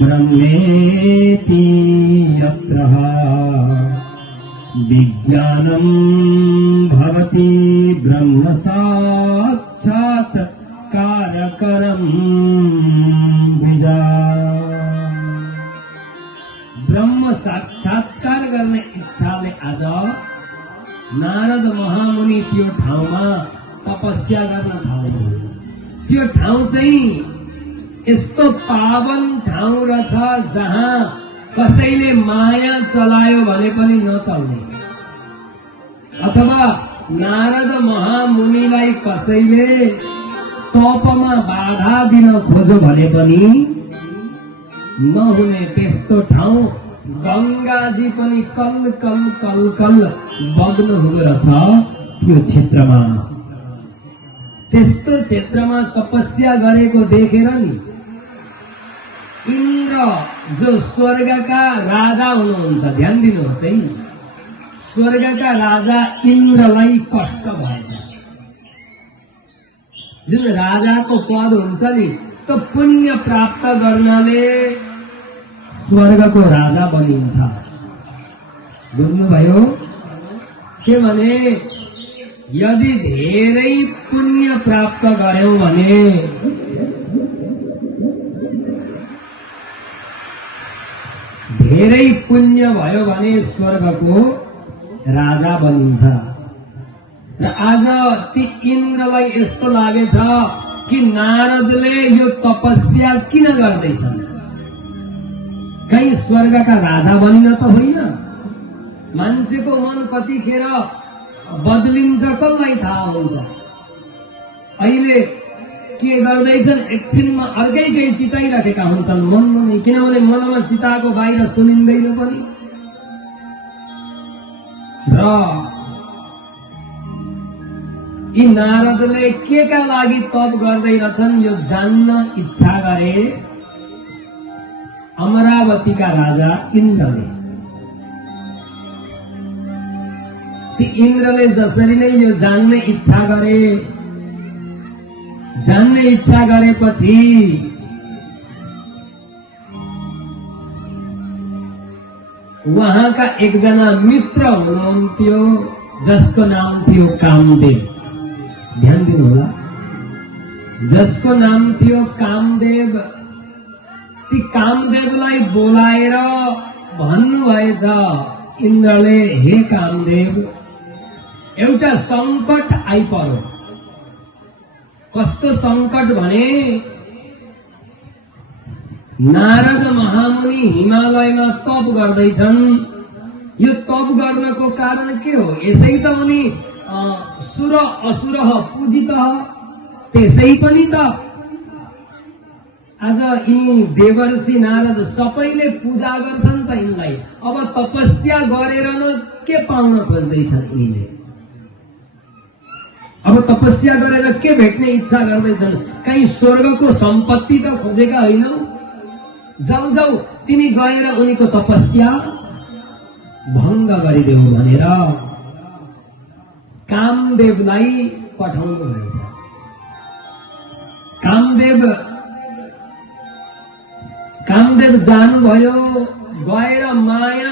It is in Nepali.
ब्रह्मेति यत्रः विज्ञानं भवति ब्रह्म साक्षात् कारकरं विजा। ब्रह्म साक्षात्कार गर्ने इच्छाले आज नारद महामुनि त्यो ठाउँमा तपस्या गर्न थाले। त्यो ठाउँ चाहिँ यस्तो पावन ठाउँ रहेछ जहाँ कसैले माया चलायो भने पनि नचल्ने, अथवा नारद महामुनिलाई कसैले तपमा बाधा दिन खोज्यो भने पनि नहुने त्यस्तो ठाउँ गंगाजी पनि कल कल कल कल बग्न हुँदो रहेछ त्यो क्षेत्रमा। त्यस्तो क्षेत्रमा तपस्या गरेको देखेर नि इन्द्र जो स्वर्गका राजा हुनुहुन्छ, ध्यान दिनुहोस् है, स्वर्गका राजा इन्द्रलाई कष्ट भएछ। जुन राजाको पद हुन्छ नि त पुण्य प्राप्त गर्नाले स्वर्गको राजा बनिन्छ। बुझ्नुभयो? के भने यदि धेरै पुण्य प्राप्त गर्यौं भने धेरै पुण्य भयो भने स्वर्गको राजा बनिन्छ। र आज ती इन्द्रलाई यस्तो लागेछ कि नारदले यो तपस्या किन गर्दैछन्? कहीं स्वर्गका राजा बनिन त होइन? मान्छेको मन कतिखेर बदलिन्छ कसलाई थाहा हुन्छ। अहिले के गर्दैछन्, एकछिनमा अर्कै केही चिताइराखेका हुन्छन् मनमा नै, किनभने मनमा चिताको बाहिर सुनिँदैन पनि। र यी नारदले के का लागि तप गर्दै रहेछन् यो जान्न इच्छा गरे अमरावतीका राजा इन्द्रले। ती इन्द्रले जसरी नै यो जान्ने इच्छा गरेपछि उहाँका एकजना मित्र हुनुहुन्थ्यो जसको नाम थियो कामदेव। ध्यान दिनु होला, जसको नाम थियो कामदेव। ती कामदेवलाई बोलाएर भन्नुभएछ इन्द्रले, हे कामदेव, एउटा संकट आइपर्यो। कस्तो संकट भने नारद महामुनि हिमालयमा तप गर्दैछन्। यो तप गर्नको कारण के हो? यसै त उनी सुर असुर पूजित त्यसै पनि त आज यिनी देवर्षि नारद सबैले पूजा गर्छन् त यिनलाई। अब तपस्या गरेर न के पाउन खोज्दैछन् यिनीले? अब तपस्या गरेर के भेट्ने इच्छा गर्दैछन्? कहीं स्वर्गको सम्पत्ति त खोजेका होइनौ? जाऊ जाऊ तिमी गएर उनीको तपस्या भंग गरिदेऊ भनेर कामदेवलाई पठाउनु भएछ। कामदेव जानुभयो, गएर माया